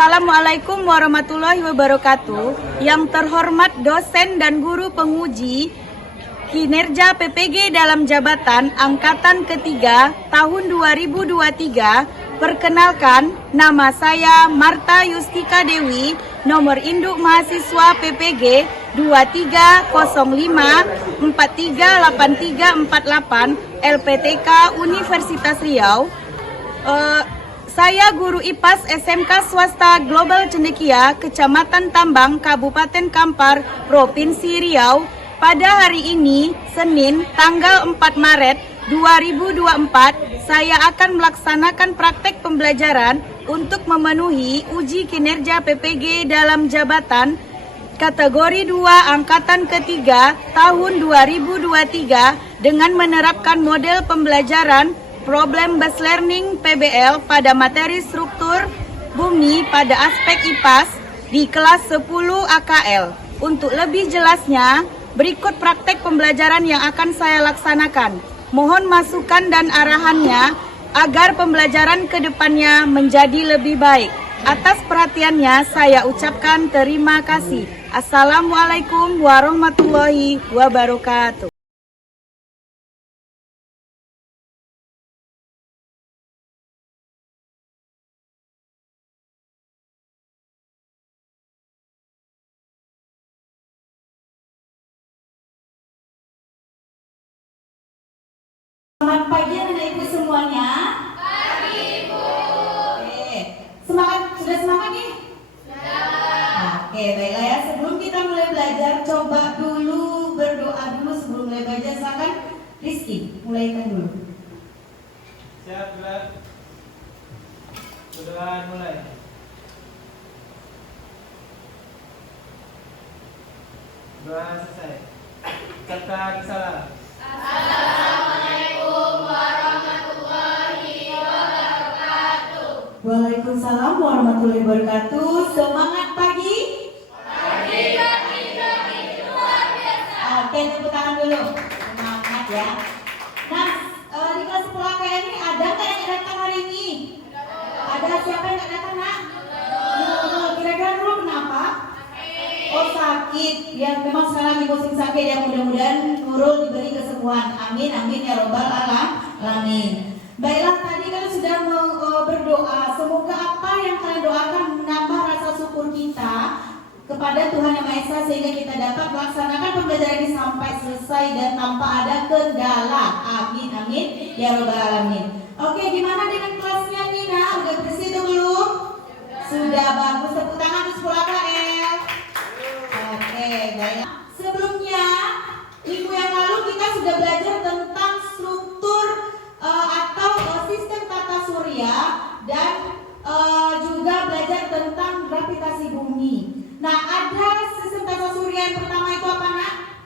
Assalamualaikum warahmatullahi wabarakatuh. Yang terhormat dosen dan guru penguji kinerja PPG dalam jabatan Angkatan ketiga tahun 2023. Perkenalkan, nama saya Marta Yustika Dewi, nomor induk mahasiswa PPG 2305438348 LPTK Universitas Riau. Saya guru IPAS SMK Swasta Global Cendekia, Kecamatan Tambang, Kabupaten Kampar, Provinsi Riau. Pada hari ini, Senin, tanggal 4 Maret 2024, saya akan melaksanakan praktek pembelajaran untuk memenuhi uji kinerja PPG dalam jabatan kategori 2 Angkatan ketiga tahun 2023 dengan menerapkan model pembelajaran Problem Based Learning PBL pada materi struktur bumi pada aspek IPAS di kelas 10 AKL. Untuk lebih jelasnya, berikut praktek pembelajaran yang akan saya laksanakan. Mohon masukan dan arahannya agar pembelajaran ke depannya menjadi lebih baik. Atas perhatiannya saya ucapkan terima kasih. Assalamualaikum warahmatullahi wabarakatuh. Selamat pagi anak ibu semuanya. Pagi ibu. Oke, sudah semangat nih? Sudah. Oke, baiklah ya. Sebelum kita mulai belajar, coba dulu berdoa dulu sebelum mulai belajar. Silakan Rizky, mulaikan dulu. Siap, Bulan. Berdoa mulai. Doa selesai. Kata salam. Waalaikumsalam warahmatullahi wabarakatuh. Semangat pagi. Pagi luar biasa. Oke, tepuk tangan dulu. Semangat ya. Nah, di kelas 10 AKL ini ada nggak yang datang hari ini? Ada. Siapa yang nggak datang, Nak? Kira-kira dulu kenapa? Oh, sakit. Ya, memang sekarang lagi musim sakit ya. Mudah-mudahan Nurul diberi kesembuhan. Amin, amin ya robbal alamin. Baiklah, tadi kan sudah berdoa. Semoga apa yang kalian doakan menambah rasa syukur kita kepada Tuhan Yang Maha Esa sehingga kita dapat melaksanakan pembelajaran ini sampai selesai dan tanpa ada kendala. Amin, amin ya robbal alamin. Oke, gimana dengan kelasnya Nina? Udah bersih tuh belum? Sudah bagus. Tepuk tangan untuk 10 KL. Oke, baik. Sebelumnya, minggu yang lalu kita sudah belajar tentang struktur atau sistem tata surya dan juga belajar tentang gravitasi bumi. Nah, ada sistem tata surya yang pertama itu apa, Nak?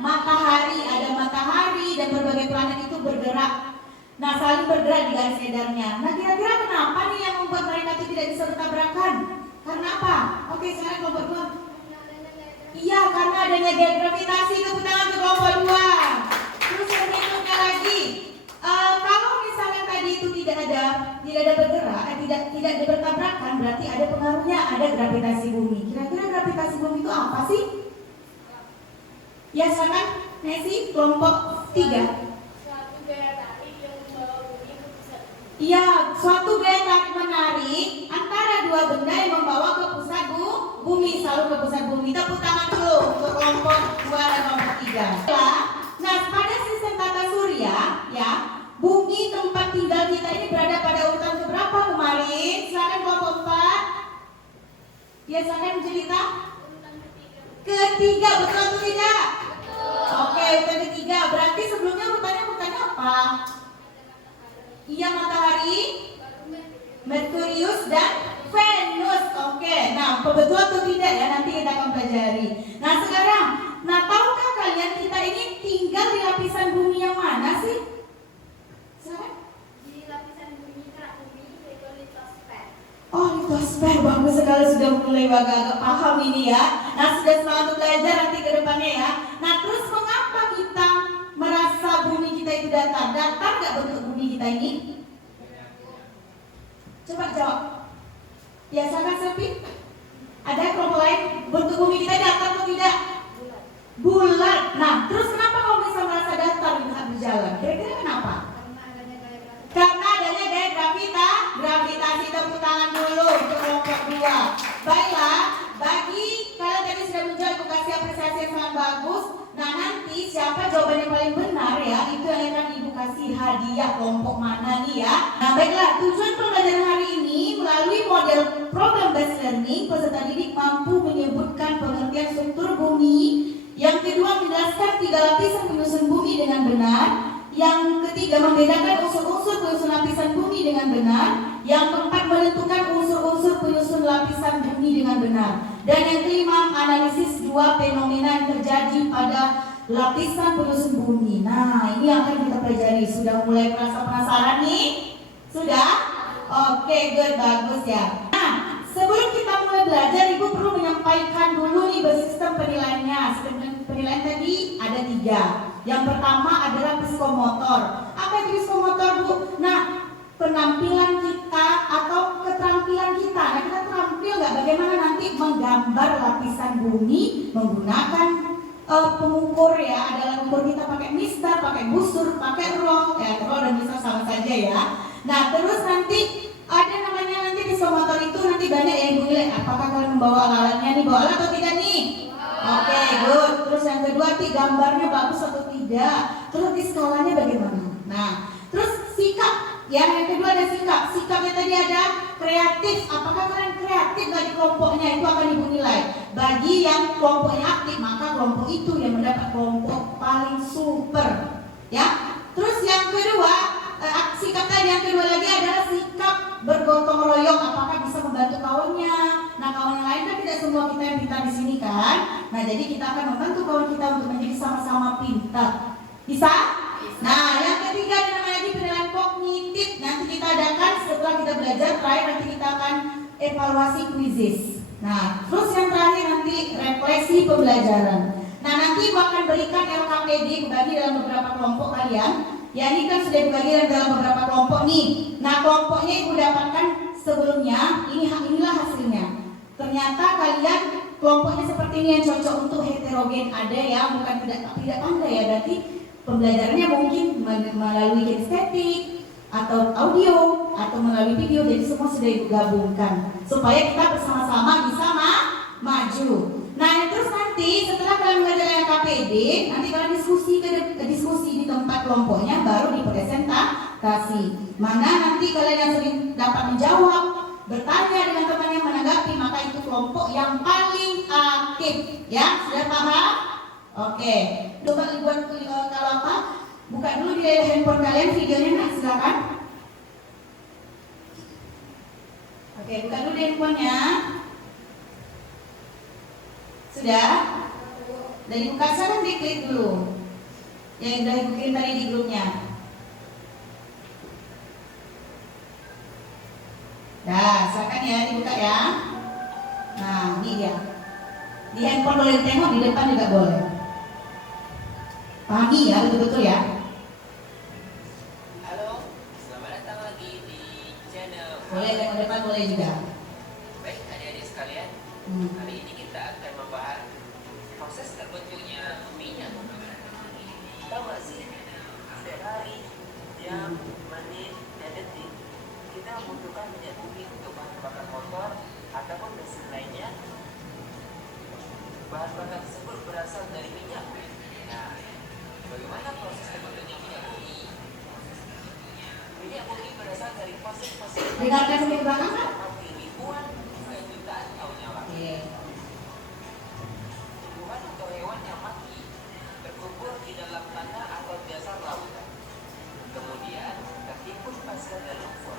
Matahari. Ada matahari dan berbagai planet itu bergerak. Nah, saling bergerak di garis edarnya. Nah, kira-kira kenapa nih yang membuat mereka itu tidak bisa bertabrakan? Karena apa? Oke, sekarang kelompok 2. Iya, karena adanya gaya gravitasi. Tepuk tangan untuk kelompok 2. Terus yang berikutnya lagi, kalau misalnya tadi itu tidak ada bergerak, tidak ada bertabrakan, berarti ada pengaruhnya, ada gravitasi bumi. Kira-kira gravitasi bumi itu apa sih? Ya, silakan Nesi, kelompok 3. Suatu gaya tarik yang membawa bumi ke pusat. Iya, suatu gaya tarik menarik antara dua benda yang membawa ke pusat bumi, selalu ke pusat bumi. Tepuk tangan dulu untuk kelompok 2 dan kelompok 3. Nah, pada sistem tata surya, ya, bumi tempat tinggal kita ini berada pada urutan keberapa kemarin? Silakan kelompok 4. Ya, silakan cerita. Ketiga, betul atau tidak? Oke, urutan ketiga. Berarti sebelumnya urutannya apa? Iya, matahari, Merkurius dan Venus. Oke, nah betul atau tidak ya, nanti kita akan pelajari. Nah sekarang, tahukah kalian kita ini tinggal di lapisan bumi yang mana sih? Di lapisan bumi kerak bumi yaitu litosfer. Oh, litosfer, bagus sekali, sudah mulai agak paham ini ya. Nah, sudah semangat untuk belajar nanti ke depannya ya. Nah, terus mengapa kita merasa bumi kita itu datar? Datar nggak bentuk bumi kita ini? Coba jawab. Ya, sangat sempit. Ada kelompok lain, bentuk bumi kita datar atau tidak? Bulat. Bulat. Nah, terus kenapa kamu bisa merasa datar di saat berjalan? Kira-kira kenapa? Karena adanya gaya gravitasi. Karena adanya gaya gravitasi. Tepuk tangan dulu untuk kelompok 2. Baiklah, bagi kalian tadi sudah menjawab, aku kasih apresiasi yang sangat bagus. Nah, nanti siapa jawaban yang paling benar ya, itu yang akan ibu kasih hadiah kelompok mana nih ya. Nah, baiklah, tujuan pembelajaran hari ini melalui model program based learning, peserta didik mampu menyebutkan pengertian struktur bumi. Yang kedua, menjelaskan 3 lapisan penyusun bumi dengan benar. Yang ketiga, membedakan unsur-unsur penyusun lapisan bumi dengan benar. Yang keempat, menentukan unsur-unsur penyusun lapisan bumi dengan benar. Dan yang kelima, analisis 2 fenomena yang terjadi pada lapisan penyusun bumi. Nah, ini yang akan kita pelajari. Sudah mulai merasa penasaran nih? Sudah? Oke, good, bagus ya. Nah, sebelum kita mulai belajar, ibu perlu menyampaikan dulu nih sistem penilaiannya. Sistem penilaian tadi ada 3. Yang pertama adalah psikomotor. Apa itu psikomotor, Bu? Nah, penampilan kita atau keterampilan kita. Nah, kita terampil nggak bagaimana nanti menggambar lapisan bumi menggunakan pengukur ya. Adalah ukur kita pakai mistar, pakai busur, pakai roll. Ya, roll dan mistar sama saja ya. Nah, terus nanti ada namanya nanti psikomotor itu nanti banyak yang ibu nilai. Apakah kalian membawa alatnya nih? Bawa alat atau tidak nih? Oke, good. Terus yang kedua, gambarnya bagus atau tidak? Terus di skalanya bagaimana? Nah, terus sikap. Yang kedua ada sikap. Sikapnya tadi ada kreatif. Apakah kalian kreatif nggak di kelompoknya? Itu akan ibu nilai. Bagi yang kelompoknya aktif, maka kelompok itu yang mendapat kelompok paling super. Ya. Terus yang kedua, sikap tadi yang kedua lagi adalah sikap bergotong royong. Apakah bisa membantu kawannya? Nah, kawan yang lain kan tidak semua kita yang pintar di sini kan? Nah, jadi kita akan membantu kawan kita untuk menjadi sama-sama pintar. Bisa? Nah, yang ketiga ada namanya lagi penilaian kognitif. Nanti kita adakan setelah kita belajar, terakhir nanti kita akan evaluasi quizzes. Nah, terus yang terakhir nanti refleksi pembelajaran. Nah, nanti Ibu akan berikan LKPD dibagi dalam beberapa kelompok kalian. Ya, ini kan sudah dibagi dalam beberapa kelompok nih. Nah, kelompoknya Ibu dapatkan sebelumnya. Inilah hasilnya. Ternyata kalian kelompoknya seperti ini yang cocok untuk heterogen. Ada ya, bukan tidak pandai ya, berarti pembelajarannya mungkin melalui kinestetik atau audio atau melalui video. Jadi semua sudah digabungkan supaya kita bersama-sama bisa maju. Nah, terus nanti setelah kalian belajar KPD, nanti kalian diskusi di tempat kelompoknya, baru dipresentasi. Mana nanti kalian yang sering dapat menjawab, bertanya dengan teman yang menanggapi, maka itu kelompok yang paling aktif. Ya, sudah paham? Oke. Coba buat kalau apa? Buka dulu di handphone kalian videonya, nah, silakan. Oke, buka dulu di handphonenya. Sudah? Dari buka sana diklik dulu. Yang sudah ibu kirim tadi di grupnya. Nah, silakan ya dibuka ya. Nah, ini dia. Di handphone boleh ditengok, di depan juga boleh. Pahami ya, betul-betul ya. Halo, selamat datang lagi di channel. Boleh tengok depan, boleh juga. Baik, adik-adik sekalian, hari ini kita akan membahas proses terbentuknya minyak. Tahu gak sih, setiap hari, jam, menit, dan detik, kita membutuhkan minyak bumi untuk bahan bakar motor ataupun mesin lainnya. Bahan bakar tersebut berasal dari minyak. Nah, bagaimana proses terbentuknya minyak bumi? Minyak bumi berasal dari fosil-fosil Dengarkan sampai ke belakang kan? ribuan hingga jutaan tahun yang lalu. Oke. Tumbuhan atau hewan yang mati terkubur di dalam tanah atau dasar lautan, kemudian tertimbun pasir dan lumpur.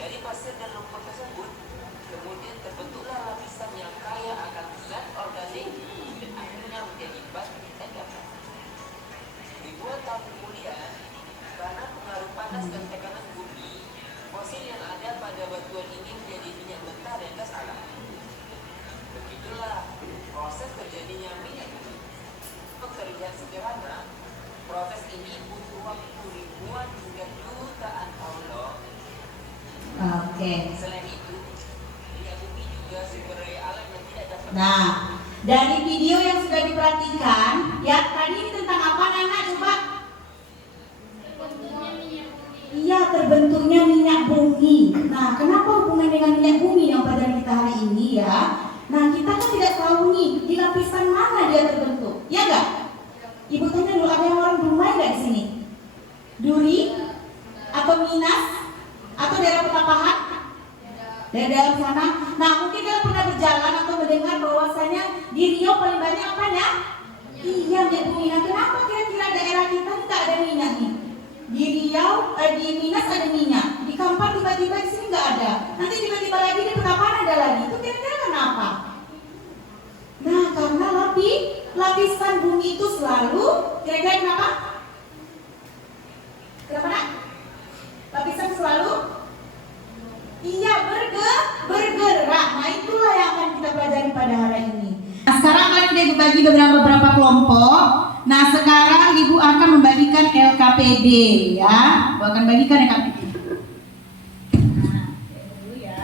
Dari pasir dan lumpur tersebut, kemudian terbentuklah lapisan yang kaya akan zat organik dan akhirnya menjadi batu dan gambut. Ribuan tahun kemudian, karena pengaruh panas dan tekanan bumi, fosil yang ada pada batuan ini menjadi minyak mentah dan gas alam. Begitulah proses terjadinya minyak bumi. Untuk terlihat sederhana, proses ini butuh waktu ribuan hingga jutaan tahun loh. Oke. Selain itu, minyak bumi juga sumber daya alam yang tidak dapat. Nah, dari video yang sudah diperhatikan, ya tadi ini tentang apa Nana? Coba. Bentuknya minyak bumi. Iya, terbentuknya minyak bumi. Nah, kenapa hubungan dengan minyak bumi yang pelajaran kita hari ini ya? Nah, kita kan tidak tahu nih di lapisan mana dia terbentuk, ya enggak? Ibu tanya dulu, ada yang orang Dumai nggak di sini? Duri? Atau Minas? Atau daerah Petapahan? Dari dalam sana. Nah, mungkin dia pernah berjalan atau mendengar bahwasanya di Riau paling banyak apanya? Iya, minyak bumi. Nah, kenapa kira-kira daerah kita nggak ada minyak nih? Di Riau, di Minas ada minyak. Di Kampar tiba-tiba di sini nggak ada. Nanti tiba-tiba lagi di Petapahan ada lagi. Itu kira-kira kenapa? Nah, karena lapisan bumi itu selalu kira-kira kenapa? Kenapa nak? Lapisan selalu iya bergerak. Nah, itulah yang akan kita pelajari pada hari ini. Nah, sekarang kalian sudah dibagi beberapa kelompok. Nah, sekarang Ibu akan membagikan LKPD ya. Ibu akan bagikan LKPD. Nah, dulu ya.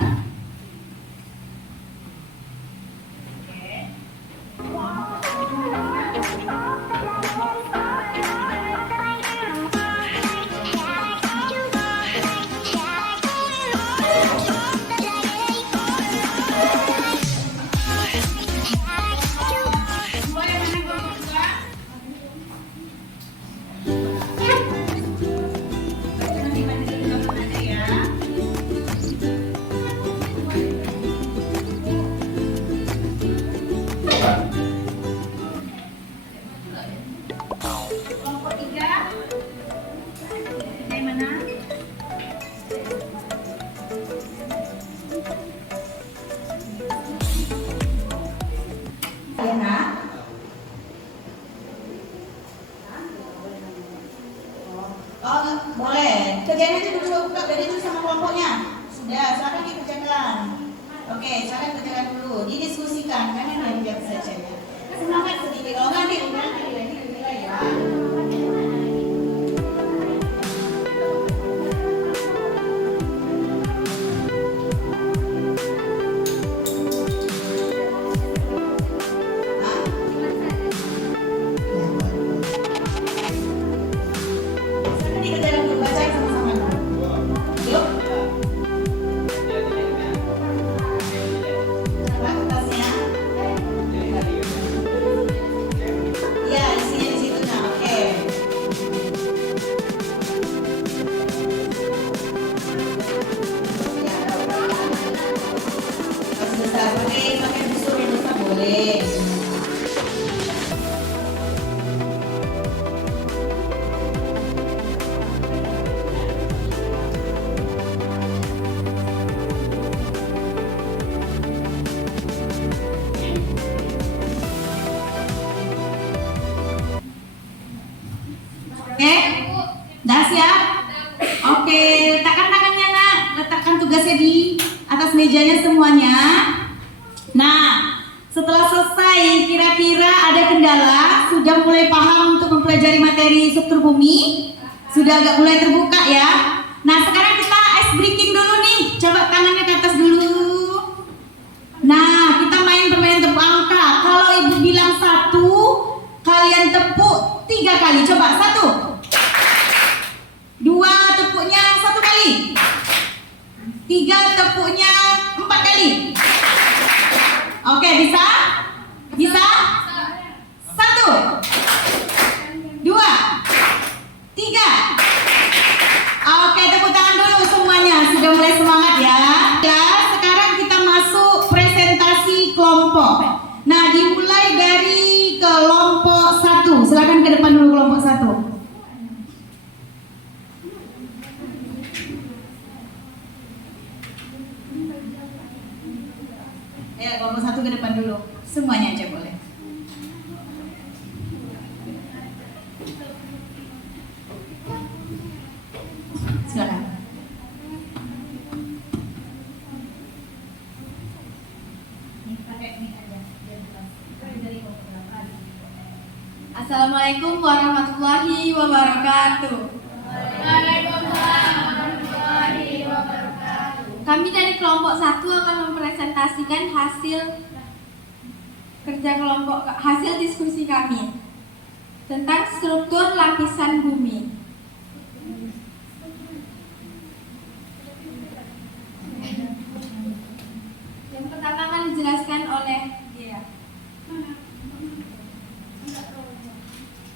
Kelompok 3 dari mana? Ya, nak? Oh, boleh. Kerjanya itu dulu buka dari itu sama kelompoknya. Sudah, silakan dikerjakan. Oke, silakan kerjakan dulu. Didiskusikan, karena yang biar saja ya. Semangat sedikit. Kalau nggak diundang nilai ya. Silakan dikerjakan dulu, bacain sama-sama dulu. Yuk. Coba kertasnya. Iya, isinya di situ nah. Oke. Ya, harus besar. Pakai busur yang besar boleh. Oke, dah siap? Oke, letakkan tangannya nak, letakkan tugasnya di atas mejanya semuanya. Nah, setelah selesai, kira-kira ada kendala? Sudah mulai paham untuk mempelajari materi struktur bumi? Sudah agak mulai terbuka ya? Nah, sekarang kita ice breaking dulu nih. Coba tangannya ke atas dulu. Nah, kita main permainan tepuk angka. Kalau ibu bilang 1, kalian tepuk 3 kali. Coba 1. 2 tepuknya 1 kali. 3 tepuknya 4 kali. Oke, bisa? Bisa? 1 2 3. Oke, tepuk tangan dulu semuanya. Sudah mulai semangat ya. Ya, sekarang kita masuk presentasi kelompok. Nah, dimulai dari kelompok 1. Silakan ke depan dulu kelompok 1. Ya, kelompok 1 ke depan dulu. Semuanya aja boleh. Silakan. Assalamualaikum warahmatullahi wabarakatuh. Waalaikumsalam warahmatullahi wabarakatuh. Kami kelompok 1 akan mempresentasikan hasil kerja kelompok, hasil diskusi kami tentang struktur lapisan bumi. Yang pertama akan dijelaskan oleh dia.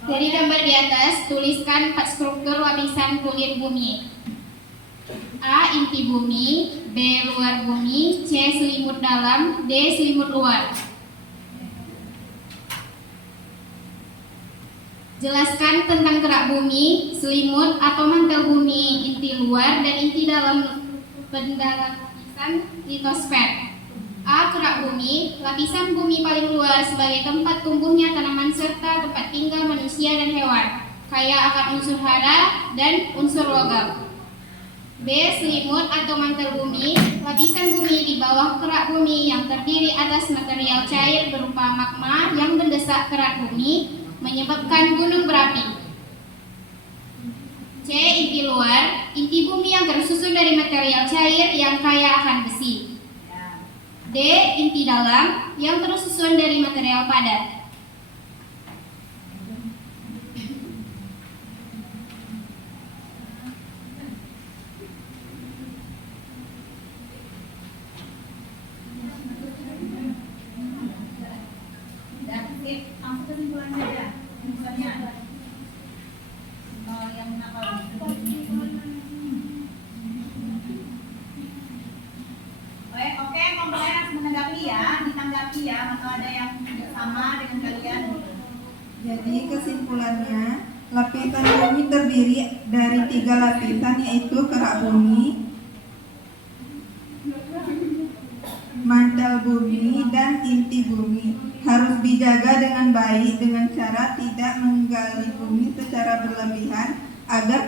Dari gambar di atas, tuliskan 4 struktur lapisan kulit bumi. A. Inti bumi, B. Luar bumi, C. Selimut dalam, D. Selimut luar. Jelaskan tentang kerak bumi, selimut atau mantel bumi, inti luar dan inti dalam benda lapisan litosfer. A. Kerak bumi, lapisan bumi paling luar sebagai tempat tumbuhnya tanaman serta tempat tinggal manusia dan hewan, kaya akan unsur hara dan unsur logam. B. Selimut atau mantel bumi, lapisan bumi di bawah kerak bumi yang terdiri atas material cair berupa magma yang mendesak kerak bumi, menyebabkan gunung berapi. C. Inti luar, inti bumi yang tersusun dari material cair yang kaya akan besi. D. Inti dalam yang tersusun dari material padat. Langsung kesimpulan saja. Misalnya yang nakal. Oke, komponen harus menanggapi ya, ditanggapi ya, kalau ada yang tidak sama dengan kalian. Jadi kesimpulannya, lapisan bumi terdiri dari 3 lapisan, yaitu kerak bumi, mantel bumi, dan inti bumi. Harus dijaga dengan baik dengan cara tidak menggali bumi secara berlebihan agar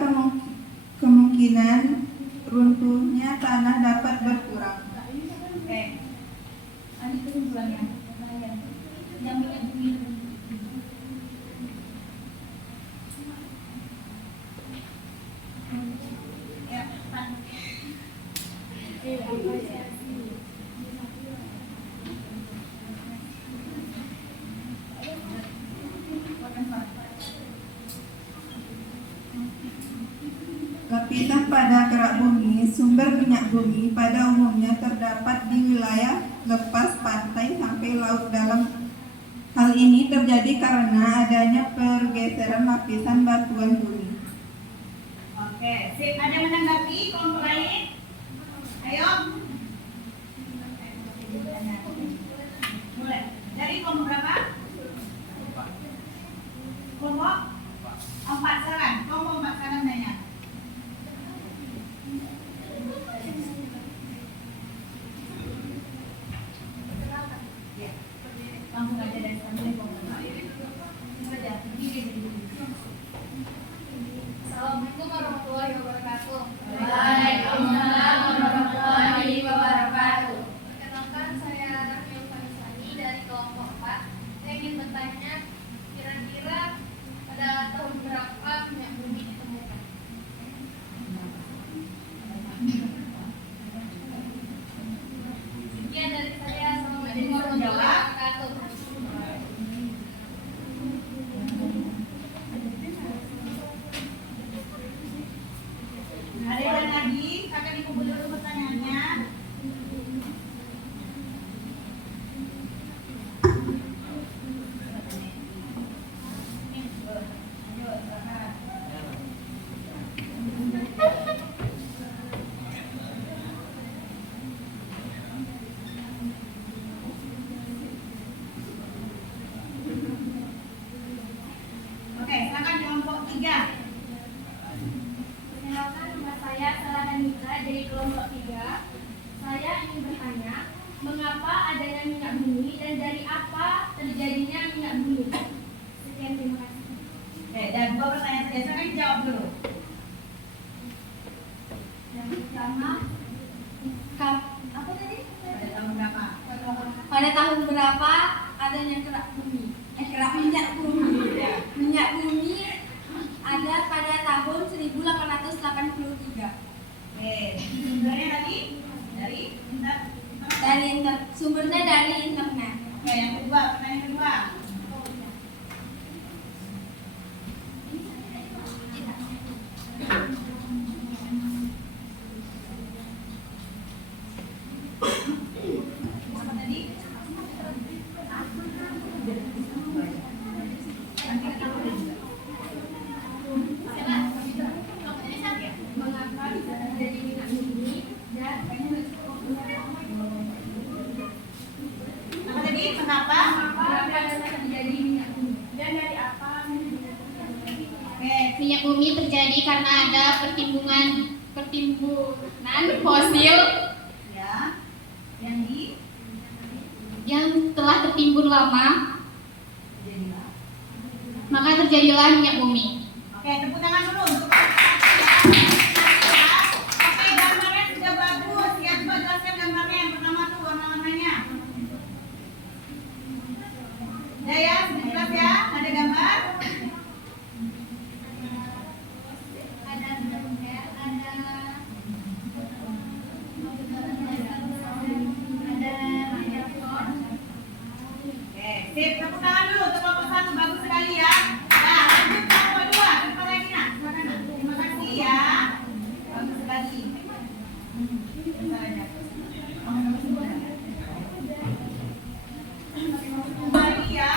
kemungkinan runtuhnya tanah dapat berkurang. Oke. Ini kesimpulannya. Yang minyak bumi. Ya, Pak. Lapisan pada kerak bumi, sumber minyak bumi pada umumnya terdapat di wilayah lepas pantai sampai laut dalam. Hal ini terjadi karena adanya pergeseran lapisan batuan bumi. Oke, sip. Ada menanggapi kelompok lain? Ayo. Mulai. Dari kelompok berapa? Kelompok 4 sekarang. Kelompok 4 sekarang nanya. Ya. Langsung aja dari sambil kelompok. Ini saja. Assalamualaikum warahmatullahi wabarakatuh. Waalaikumsalam warahmatullahi wabarakatuh. Perkenalkan, saya Rahmi Fanisani dari kelompok 4. Saya ingin bertanya, kira-kira pada tahun berapa minyak bumi ditemukan? Sekian dari saya. Assalamualaikum warahmatullahi wabarakatuh. Ada yang lagi? Akan dikumpul dulu pertanyaannya. Oke, silakan kelompok 3. Perkenalkan, nama saya Sarah Nita dari kelompok 3. Saya ingin bertanya, mengapa adanya minyak bumi dan dari apa terjadinya minyak bumi? Sekian, terima kasih. Oke, dan 2 pertanyaan saja. Silakan dijawab dulu. Yang pertama, apa tadi? Pada tahun berapa? Pada tahun berapa adanya kerak bumi? Kerak minyak bumi. Minyak bumi ada pada tahun 1883. Oke, sumbernya tadi dari Sumbernya dari internet. Oke, yang kedua, pertanyaan kedua. Mengapa bisa terjadi minyak bumi dan Apa tadi? Kenapa? mengapa bisa terjadi minyak bumi dan dari apa? Oke, Minyak bumi terjadi karena ada pertimbunan fosil ya. Yang di yang telah tertimbun lama, jadilah. maka terjadilah minyak bumi. Oke, tepuk tangan dulu untuk Oke, gambarnya sudah bagus. Ya, coba jelaskan gambarnya yang pertama tuh warna-warnanya. Ya, ya, sudah jelas ya. Ada gambar. Ada blender, ada reaktor. Oke, sip. Tepuk tangan dulu untuk kelompok satu. Bagus sekali ya. Nah, lanjut ke kelompok dua. Terima lagi, Nak. Silakan, Nak. Terima kasih ya. Bagus sekali. Bentar aja. Kembali ya.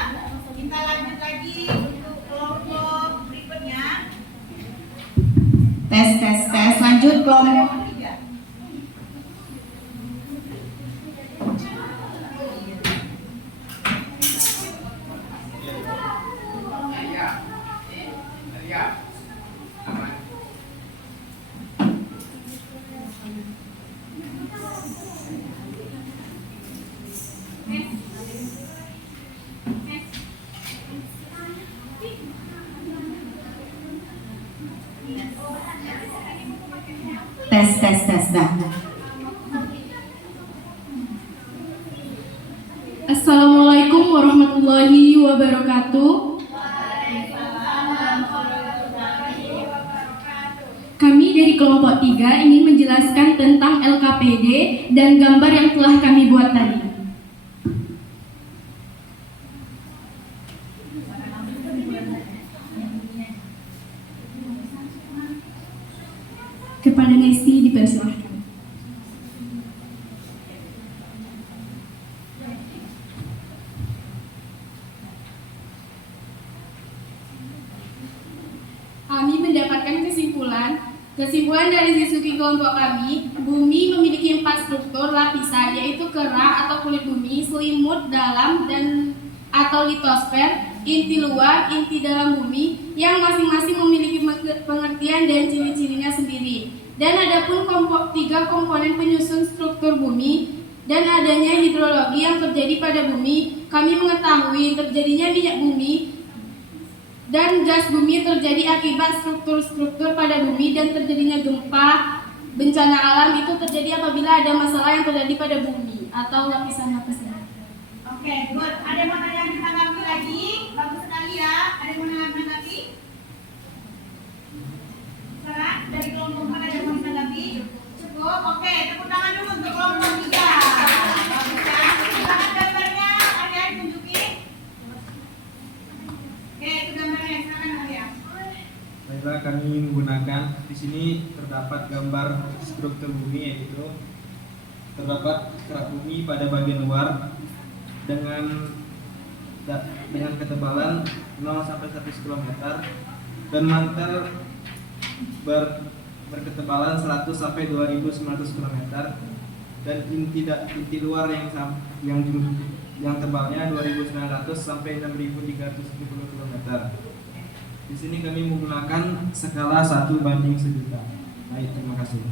Kita lanjut lagi untuk kelompok berikutnya. Tes. Lanjut kelompok tiga. Tes. Dah. Assalamualaikum warahmatullahi wabarakatuh. Kami dari kelompok 3 ingin menjelaskan tentang LKPD dan gambar yang telah kami buat tadi. Kepada Nesti dipersilahkan. Kami mendapatkan kesimpulan dari diskusi kelompok kami, bumi memiliki 4 struktur lapisan, yaitu kerak atau kulit bumi, selimut dalam dan atau litosfer, inti luar, inti dalam bumi, yang masing-masing memiliki pengertian dan ciri-cirinya sendiri. Dan adapun 3 komponen penyusun struktur bumi dan adanya hidrologi yang terjadi pada bumi, kami mengetahui terjadinya minyak bumi dan gas bumi terjadi akibat struktur-struktur pada bumi, dan terjadinya gempa, bencana alam itu terjadi apabila ada masalah yang terjadi pada bumi atau lapisan-lapisan. Oke, good. Ada yang mau tanya ditanggapi lagi? Bagus sekali ya. Ada yang mau menanggapi? Sarah, dari kelompok 4 ada yang mau ditanggapi? Cukup. Oke, tepuk tangan dulu untuk kelompok 3. Bagus ya. Silakan gambarnya, Arya tunjukin. Oke, itu gambarnya. Silakan Arya. Baiklah, kami menggunakan di sini terdapat gambar struktur bumi, yaitu terdapat kerak bumi pada bagian luar dengan ketebalan 0 sampai 100 km dan mantel berketebalan 100 sampai 2900 km dan inti luar yang tebalnya 2900 sampai 6370 km. Di sini kami menggunakan skala 1:1000. Baik, terima kasih.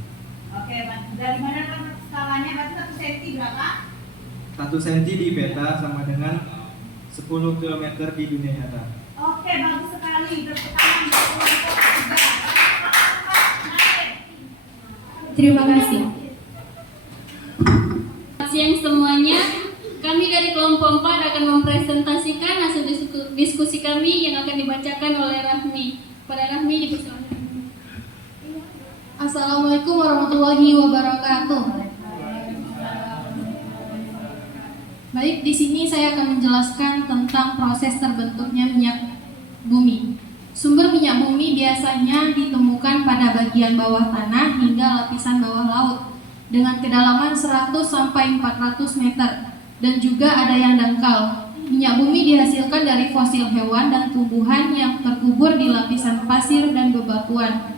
Oke, dari mana skalanya? Berarti 1 cm berapa? 1 cm di peta sama dengan 10 km di dunia nyata. Oke, bagus sekali. Tepuk tangan untuk kelompok 3. Terima kasih. Selamat siang semuanya. Kami dari kelompok 4 akan mempresentasikan hasil diskusi kami yang akan dibacakan oleh Rahmi. Pada Rahmi dipersilakan. Assalamualaikum warahmatullahi wabarakatuh. saya akan menjelaskan tentang proses terbentuknya minyak bumi. Sumber minyak bumi biasanya ditemukan pada bagian bawah tanah hingga lapisan bawah laut dengan kedalaman 100 sampai 400 meter dan juga ada yang dangkal. Minyak bumi dihasilkan dari fosil hewan dan tumbuhan yang terkubur di lapisan pasir dan bebatuan.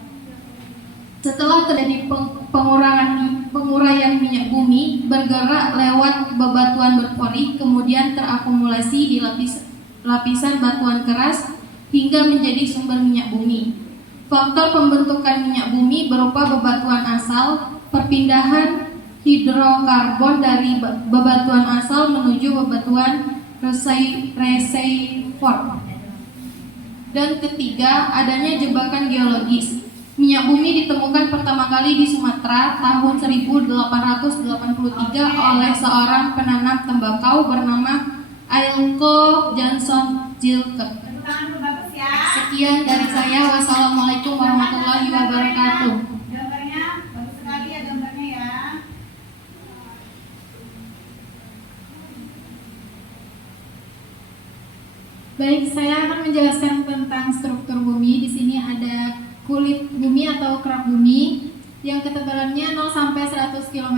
Setelah terjadi penguraian minyak bumi bergerak lewat bebatuan berpori, kemudian terakumulasi di lapisan batuan keras hingga menjadi sumber minyak bumi. Faktor pembentukan minyak bumi berupa bebatuan asal, perpindahan hidrokarbon dari bebatuan asal menuju bebatuan reservoir. Dan ketiga, adanya jebakan geologis. Minyak bumi ditemukan pertama kali di Sumatera tahun 1883 oleh seorang penanam tembakau bernama Ailko Johnson Gilkert. Sekian dari saya. Wassalamualaikum warahmatullahi wabarakatuh. Gambarnya bagus sekali ya, gambarnya ya. Baik, saya akan menjelaskan tentang struktur bumi. Di sini ada kulit bumi atau kerak bumi yang ketebalannya 0 sampai 100 km.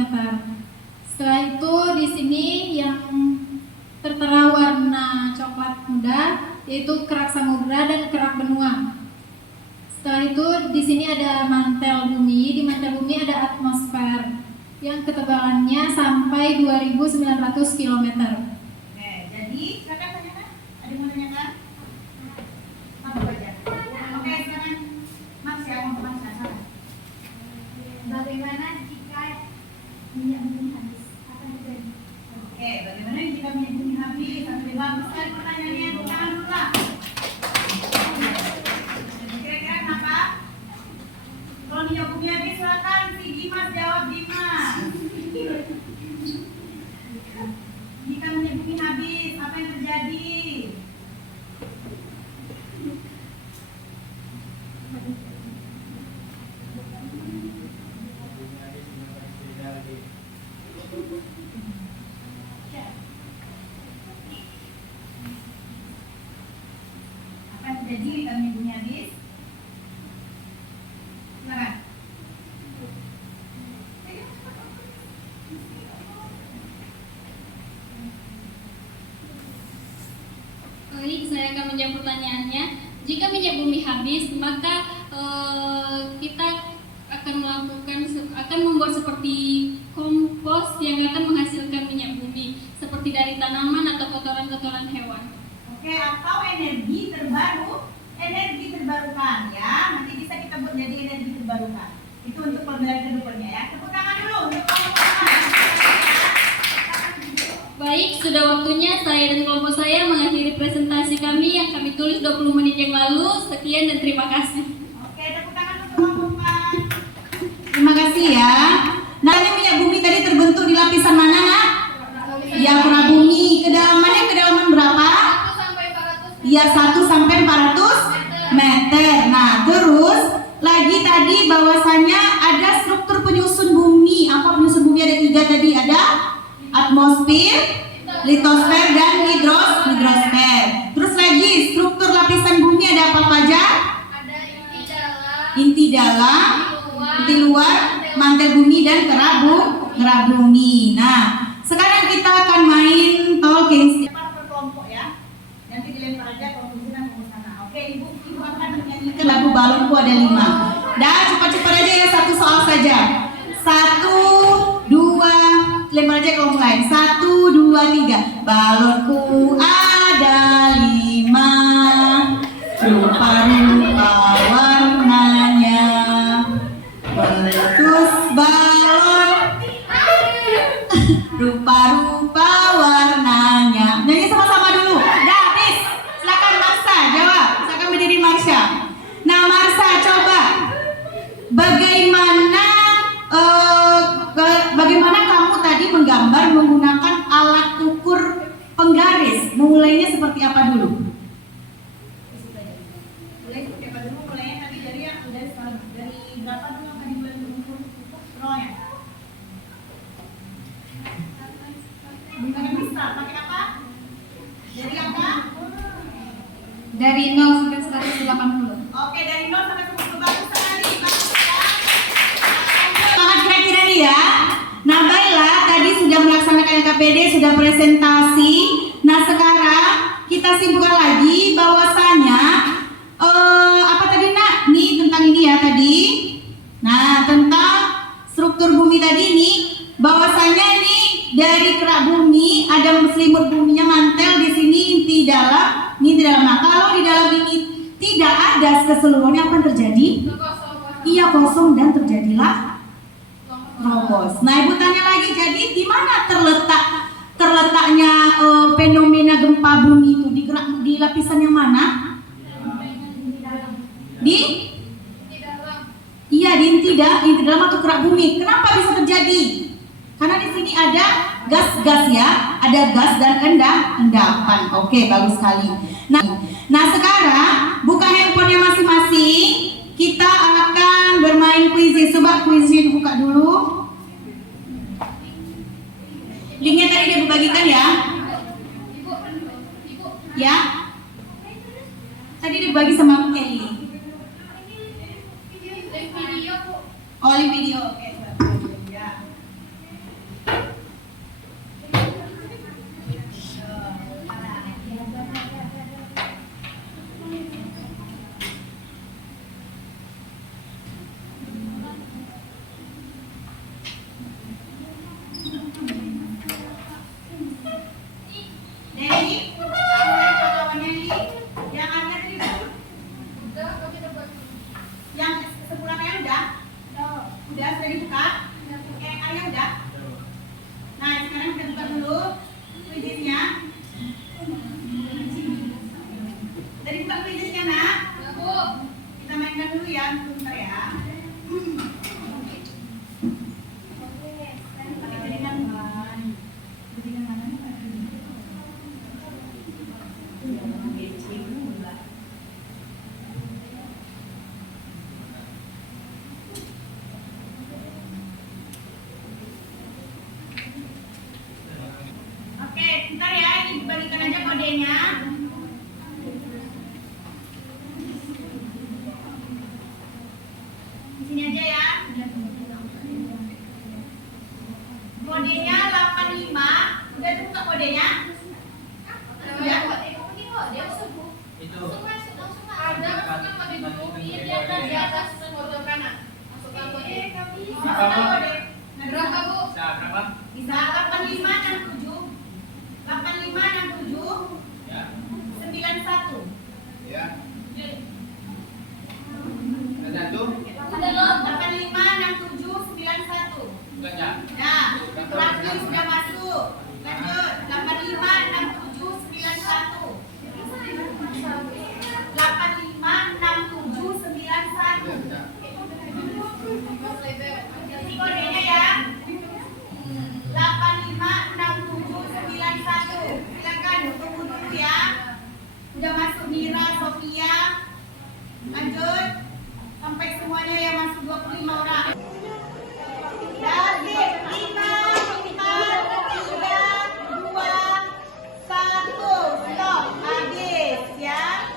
Setelah itu di sini yang tertera warna coklat muda yaitu kerak samudra dan kerak benua. Setelah itu di sini ada mantel bumi. Di mantel bumi ada atmosfer yang ketebalannya sampai 2.900 km. Oke, jadi silakan tanyakan. Ada yang mau tanyakan? Apa saja? Oke, silakan. Mas ya, mau silakan. Bagaimana jika minyak bumi habis? Apa yang terjadi? Oke, bagaimana jika minyak bumi habis? Sampai bagus sekali pertanyaannya. Tangan dulu lah. Kira-kira kenapa? Kalau minyak bumi habis, silakan si Dimas jawab, Dimas. Jika minyak bumi habis, apa yang terjadi? Apa yang terjadi jika minyak bumi habis? Silakan. Baik, saya akan menjawab pertanyaannya. Jika minyak bumi habis, maka kita akan membuat seperti kompos yang akan menghasilkan minyak bumi, seperti dari tanaman atau kotoran-kotoran hewan. Oke, atau energi terbarukan ya. Nanti bisa kita buat jadi energi terbarukan. Itu untuk pembelajaran berikutnya ya. Tepuk tangan dulu untuk kelompok-kelompok. Baik, sudah waktunya saya dan kelompok saya mengakhiri presentasi kami yang kami tulis 20 menit yang lalu. Sekian dan terima kasih. Oke, tepuk tangan untuk kelompok. Terima kasih ya. Nah, ini minyak bumi tadi terbentuk di lapisan mana, Nak? Ya, kerak bumi. Kedalamannya kedalaman berapa? 1 sampai 400 Ya, 1 sampai 400 meter. Nah, terus lagi tadi bahwasannya ada struktur penyusun bumi. Apa penyusun bumi? Ada 3 tadi. Ada atmosfer, litosfer, dan hidrosfer. Terus lagi struktur lapisan bumi ada apa aja? ada inti Inti dalam, inti luar, mantel bumi, dan kerak bumi. Nah, sekarang kita akan main talking. Per kelompok ya. Nanti dilempar aja kelompok sana, kelompok sana. Oke, ibu akan menyanyikan lagu balonku ada 5. Dah, cepat-cepat aja ya, 1 soal saja. 1, 2, lempar aja kelompok lain. 1, 2, 3. Balonku ada 5. Rupa-rupa warnanya. Meletus balon. Rupa-rupa warnanya. Nyanyi sama-sama dulu. Dah, habis. Silakan Marsha jawab. Silakan berdiri Marsha. Nah, Marsha coba. Bagaimana kamu tadi menggambar menggunakan alat ukur penggaris? Mulainya seperti apa dulu? Mulai seperti apa dulu? Mulainya tadi dari berapa dulu tadi mulai mengukur rohnya? Pakai pistol, pakai apa? Dari apa? Dari 0 sampai 180. Oke, dari 0 sampai 10. Bagus sekali. Bagus ya. Semangat kira-kira nih ya. Nah, baiklah, tadi sudah melaksanakan KPD, sudah presentasi. Nah, sekarang kita simpulkan lagi bahwasanya apa tadi nak? Nih tentang ini ya tadi. Nah, tentang struktur bumi tadi nih, bahwasanya nih dari kerak bumi ada selimut buminya mantel di sini inti dalam, ini di dalam. Nah, kalau di dalam ini tidak ada keseluruhannya, apa yang terjadi? Iya, kosong dan terjadilah robos. Nah, ibu tanya lagi, jadi di mana terletaknya fenomena gempa bumi itu di lapisan yang mana? Iya, di inti dalam atau kerak bumi. Kenapa bisa terjadi? Karena di sini ada gas-gas ya, ada gas dan endapan. Oke, bagus sekali. Nah sekarang buka handphonenya masing-masing. Kita akan bermain kuisis. Coba kuisnya dibuka dulu. Linknya tadi dia bagikan ya. Ya. Tadi dibagi sama Kelly. Oh, link video. Oke. Ya. Dewi, kawan-kawannya ini yang ada tadi yang sepulangnya udah sudah dibuka, ayah udah. Nah sekarang kita buka dulu kuisnya. Tadi buka kuisnya nak. Kita mainkan dulu ya, sebentar ya. Oke, bentar ya, ini bagikan aja kodenya. Di sini aja ya. Kodenya 85. Udah buka kodenya? Udah. Itu. Berapa Bu? Berapa? Bisa 8567. 8567 Ya. 91. Ya. Ada tuh? 856791. Bukan ya? Nah, terakhir sudah masuk. Lanjut 856791. 856791. Ini kodenya ya. 856791. Silakan tunggu dulu ya. Udah masuk Mira, Sofia. Lanjut sampai semuanya yang masuk 25 orang. Dari 5, 4, 3, 2, 1. Stop. Habis ya.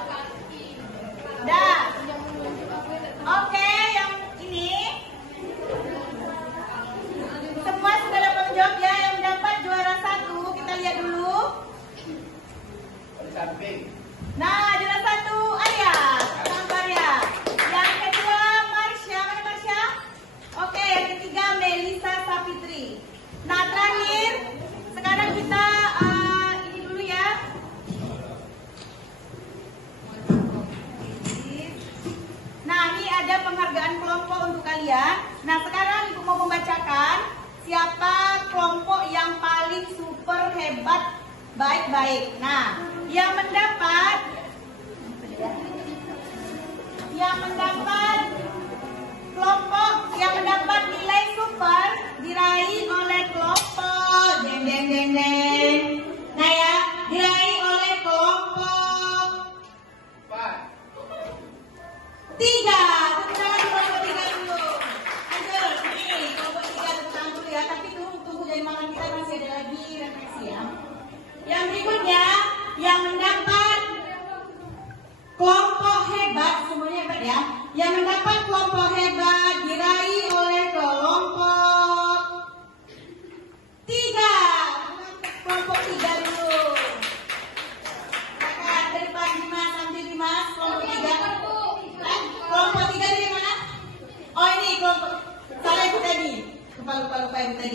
Dah. Oke, yang ini semua sudah dapat menjawab ya. Yang dapat juara 1 kita lihat dulu. Nah, juara 1 Ayah, gambar ya. Yang kedua Marsha, mana Marsha? Oke, yang ketiga Melisa Sapitri. Nah, terakhir sekarang kita ini dulu ya. Nah, ini ada penghargaan kelompok untuk kalian. Nah, sekarang Ibu mau membacakan siapa kelompok yang paling super hebat baik-baik. Nah, yang mendapat kelompok yang mendapat nilai super diraih oleh kelompok deng deng deng deng. Nah ya, diraih oleh kelompok 3. Tepuk tangan kelompok 3 dulu. Lanjut, nih kelompok 3 tepuk tangan dulu ya. Tapi tunggu jangan makan, kita masih ada lagi refleksi ya. Yang berikutnya, yang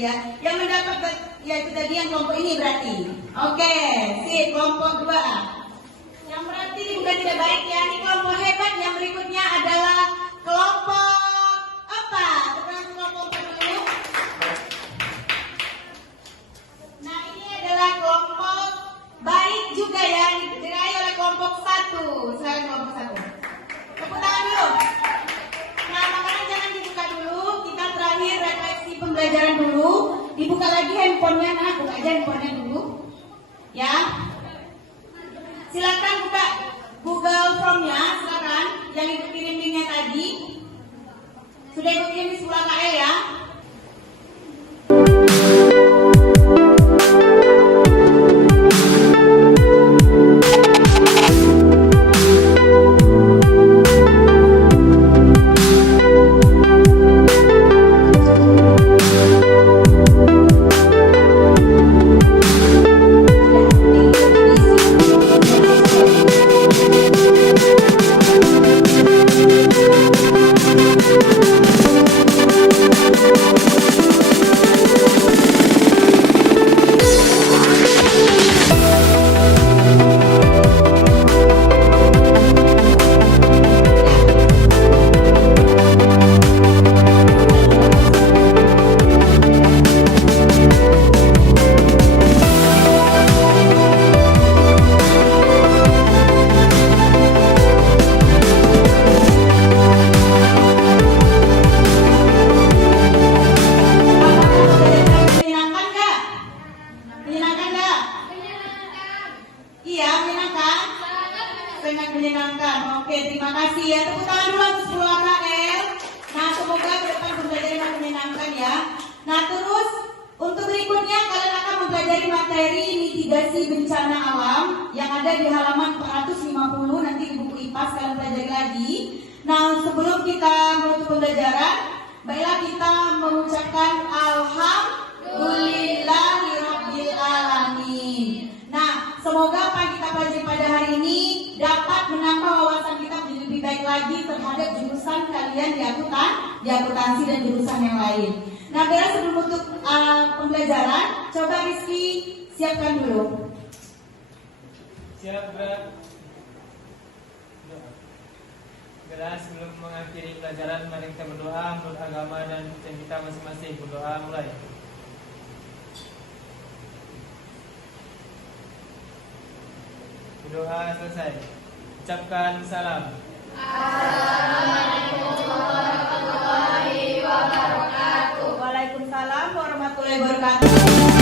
ya. Yang mendapat ya itu tadi yang kelompok ini berarti. Oke, sip, kelompok 2. Yang berarti bukan tidak baik ya. Ini kelompok hebat. Yang berikutnya adalah kelompok apa? Teman kelompok dulu. Nah, ini adalah kelompok baik juga ya, diraih oleh kelompok 1. Silakan kelompok 1. Tepuk tangan dulu. Nah, makanan jangan dibuka dulu. Kita terakhir refleksi pembelajaran dulu. Dibuka lagi handphonenya, nah, buka aja handphonenya dulu. Ya. Silakan buka Google Chrome-nya, silakan. Yang ibu kirim linknya tadi. Sudah ibu kirim di sebelah KL ya. Sangat menyenangkan. Oke, terima kasih ya. Tepuk tangan dulu untuk seluruh KL. Nah, semoga ke depan pembelajaran yang menyenangkan ya. Nah, terus untuk berikutnya kalian akan mempelajari materi mitigasi bencana alam yang ada di halaman 450 nanti di buku IPA kalian pelajari lagi. Nah, sebelum kita menutup pembelajaran, baiklah kita mengucapkan alhamdulillahirabbil alamin. Nah, semoga apa yang kita pelajari pada hari ini dapat menambah wawasan kita menjadi lebih baik lagi terhadap jurusan kalian di akuntansi dan jurusan yang lain. Nah, Bella sebelum untuk pembelajaran, coba Rizky siapkan dulu. Siap, Bra. Bella, sebelum mengakhiri pelajaran, mari kita berdoa menurut agama dan kita masing-masing. Berdoa mulai. Berdoa selesai. Ucapkan salam. Assalamualaikum warahmatullahi wabarakatuh. Waalaikumsalam warahmatullahi wabarakatuh.